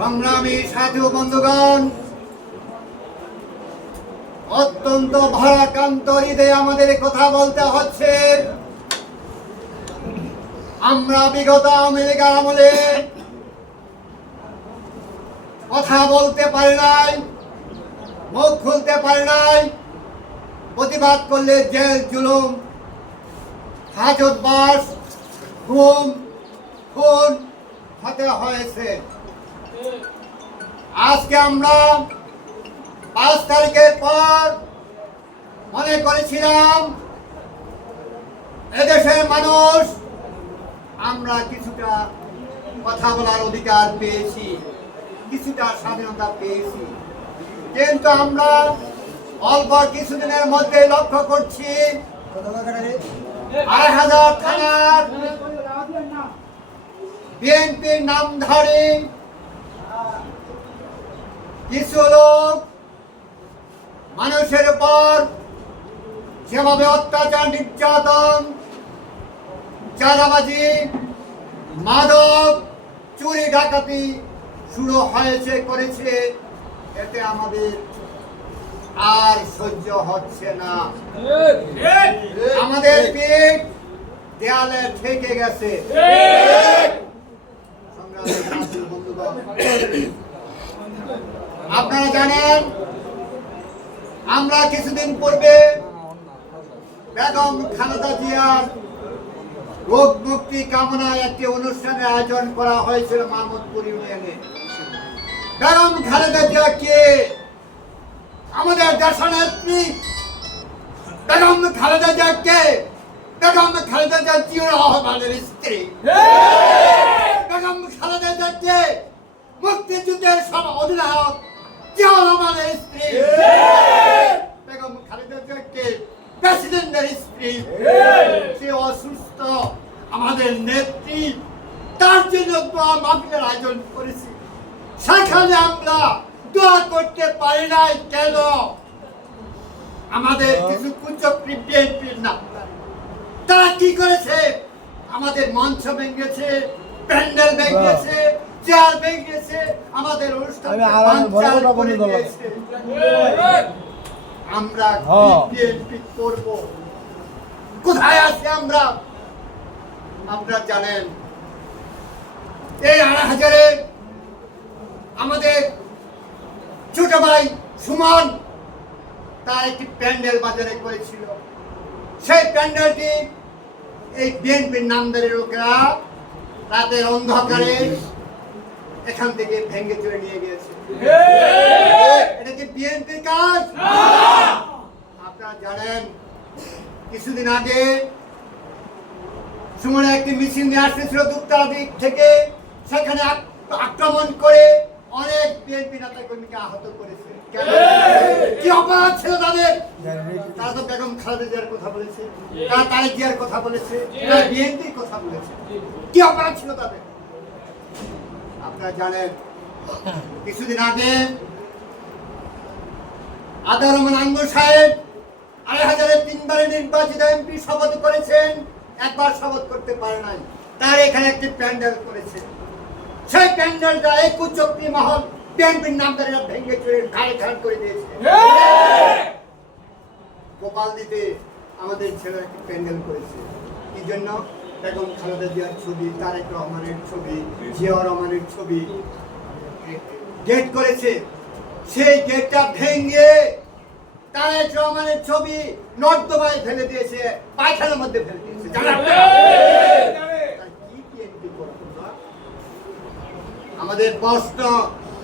সংগ্রামী ও বন্ধুগণ, অত্যন্ত ভারাক্রান্ত হৃদয়ে আমাদের কথা বলতে হচ্ছে। আমরা বিগত লীগ আমলে কথা বলতে পারি নাই, মুখ খুলতে পারি নাই। প্রতিবাদ করলে জেল, জুলুম, হাজত, বাস ঘুম খুন হতে হয়েছে। আজকে আমরা পাঁচ তারিখের পর মনে করেছিলাম এদেশের মানুষ, আমরা কিছুটা কথা বলার অধিকার পেয়েছি, কিছুটা স্বাধীনতা পেয়েছি। কিন্তু আমরা অল্প কিছুদিনের মধ্যে লক্ষ্য করছি আড়াই হাজার থানার বিএনপির নামধারী কিছু লোক মানুষের উপর যেভাবে অত্যাচার নির্যাতন চাঁদাবাজি মাদক চুরি ডাকাতি শুরু হয়েছে করেছে এতে আমাদের আর সহ্য হচ্ছে না। আমাদের পিঠ দেয়ালে ঠেকে গেছে। বন্ধুগণ, আপনারা জানেন আমরা কিছুদিন পূর্বে বেগম খালেদা জিয়ার রোগ মুক্তি কামনায় একটি অনুষ্ঠানের আয়োজন করা হয়েছিল মাহমুদপুর ইউনিয়নে। বেগম খালেদা জিয়া কে আমাদের দেশনেত্রী বেগম খালেদা জিয়া কে বেগম খালেদা জিয়া জিয়র রহমানের স্ত্রী। বেগম খালেদা জিয়া কে মুক্তিযুদ্ধের সব অধিনায়ক জিয়াউর রহমানের স্ত্রী বেগম খালেদা জিয়া কে প্রেসিডেন্টের স্ত্রী। সে অসুস্থ। আমাদের নেত্রী তার জন্য দোয়া মাহফিলের আয়োজন করেছি। সেখানে আমরা দোয়া করতে পারি নাই কেন? আমাদের কিছু কুচক্রী বিএনপির নাম তারা কি করেছে? আমাদের মঞ্চ ভেঙেছে প্যান্ডেল ভেঙেছে চেয়ার ভেঙেছে আমাদের অনুষ্ঠান আমার হ্যাঁ। বিএনপি করব। কোথায় আছি আমরা? আপনারা জানেন এই আড়াই হাজারে আমাদের ছোট ভাই সুমন তার একটি প্যান্ডেল বাজারে করেছিল। সেই প্যান্ডেলটি এই বিএনপির নামদারি লোকেরা রাতের অন্ধকারে এখান থেকে ভেঙে চলে নিয়ে গিয়েছে। এটা কি বিএনপির কাজ? আপনারা জানেন কিছুদিন আগে সুমনে একটি মিছিল নিয়ে আসতেছিল দুপতারা দিক থেকে। সেখানে আক্রমণ করে অনেক বিএনপি নেতা কর্মীকে আহত করেছে। কি অপরাধ ছিল তাদের? তারা তো বেগম খালেদা জিয়ার কথা বলেছে। তারা তারেক জিয়ার কথা বলেছে। তারা বিএনপির কথা বলেছে। কি অপরাধ ছিল তাদের? আপনারা জানেন। কিছুদিন আগে আদা রহমান আঙ্গুর সাহেব আড়াই হাজারের তিনবারে নির্বাচিত এমপি শপথ করেছেন, একবার শপথ করতে পারে নাই। তার এখানে একটি প্যান্ডেল করেছে সেই প্যান্ডেলটা এই কুচক্রি মহল বিএনপির নামদারিরা ভেঙে চুরে ঘাড়ে ঘাড় করে দিয়েছে। গোপাল দিতে আমাদের ছেলেরা একটি প্যান্ডেল করেছে। কি জন্য? বেগম খালেদা জিয়ার ছবি, তারেক রহমানের ছবি, জিয়াউর রহমানের ছবি গেট করেছে। সেই গেটটা ভেঙে তারেক রহমানের ছবি নর্দমায় ফেলে দিয়েছে, পায়খানার মধ্যে ফেলে দিয়েছে? আমাদের প্রশ্ন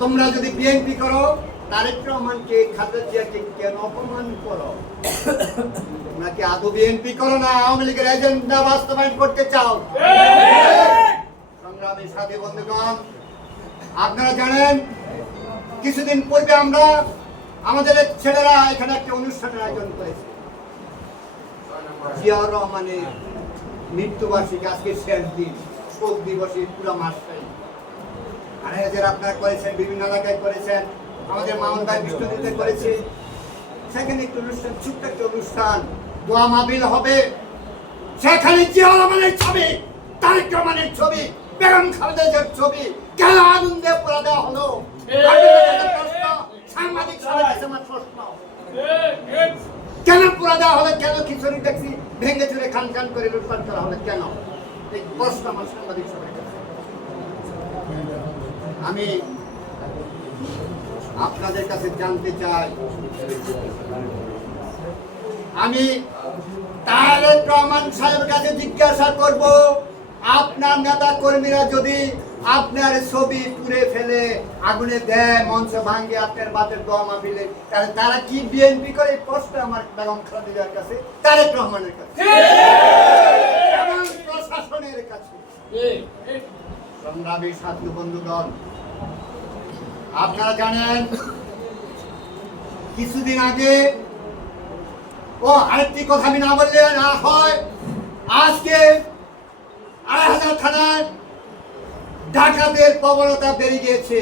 তোমরা যদি বিএনপি করো, তারেক রহমানকে, খালেদা জিয়াকে কেন অপমান করো? তোমরা কি আদৌ বিএনপি করো না? আওয়ামী লীগের এজেন্ডা বাস্তবায়ন করতে চাও? সংগ্রামী সাথী বন্ধুগণ, আপনারা জানেন, কিছুদিন পূর্বে আমরা আমাদের ছেলেরা এখানে একটা অনুষ্ঠানের আয়োজন করেছে। জিয়াউর রহমানের মৃত্যুবার্ষিকী, আজকে শেষ দিন, শোক দিবসে পুরো মাসটাই। হাজার আপনারা করেছেন, বিভিন্ন এলাকায় করেছেন, আমাদের মামুন ভাই বিষ্ণুদিতে করেছে। সেখানে একটি অনুষ্ঠান, ছোট্ট একটা অনুষ্ঠান। দোয়া মাহবিল হবে। সেখানে জিয়া রহমানের ছবি তারেক রহমানের ছবি বেগম খালেদা জিয়ার ছবি কেন আনন্দে পড়া দেওয়া হলো? সাংবাদিক আমার প্রশ্ন। কেন পুরা দেওয়া হলো? কেন খিচুড়ি দেখছি? ভেঙে চুরে খান খান করে লুটপাট করা হলো? কেন? এই প্রশ্ন আমার সাংবাদিক কাছে আমি আপনাদের কাছে জানতে চাই। আমি তারেক রহমান সাহেবের কাছে জিজ্ঞাসা করব আপনার নেতা কর্মীরা যদি আপনার ছবি পুড়ে ফেলে আগুনে দেয় মঞ্চ ভাঙ্গে আপনার বাতের দোয়া মাহফিলে তাহলে তারা কি বিএনপি করে প্রশ্ন আমার বেগম খালেদার কাছে? তারেক রহমানের কাছে। এবং প্রশাসনের কাছে। সংগ্রামী সাথী বন্ধুগণ আপনারা জানেন কিছুদিন আগে ও আরেকটি কথা আমি না বললে না হয়। আজকে আড়াই হাজার থানায় ডাকাতের প্রবণতা বেড়ে গিয়েছে।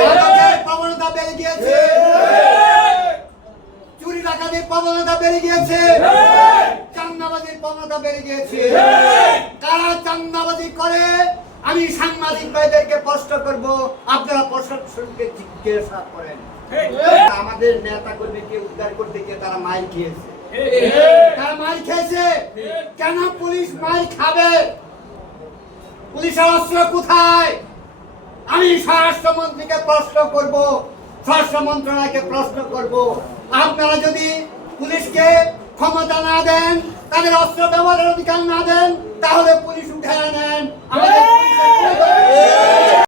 ডাকাতের প্রবণতা বেড়ে গিয়েছে। চুরি ডাকাতির প্রবণতা বেড়ে গিয়েছে। চান্দাবাজির প্রবণতা বেড়ে গিয়েছে। কারা চান্দাবাজি করে আমি সাংবাদিক ভাইদেরকে প্রশ্ন করব। আপনারা প্রশাসনকে জিজ্ঞাসা করেন। আমাদের নেতা কর্মীকে উদ্ধার করতে গিয়ে তারা মাইর খেয়েছে। তারা মাইর খেয়েছে। কেন পুলিশ মাইর খাবে? পুলিশের অস্ত্র কোথায়? আমি স্বরাষ্ট্রমন্ত্রীকে প্রশ্ন করব স্বরাষ্ট্র মন্ত্রণালয়কে প্রশ্ন করব। আপনারা যদি পুলিশকে ক্ষমতা না দেন তাদের অস্ত্র ব্যবহারের অধিকার না দেন তাহলে পুলিশ উঠে নেন আমাদের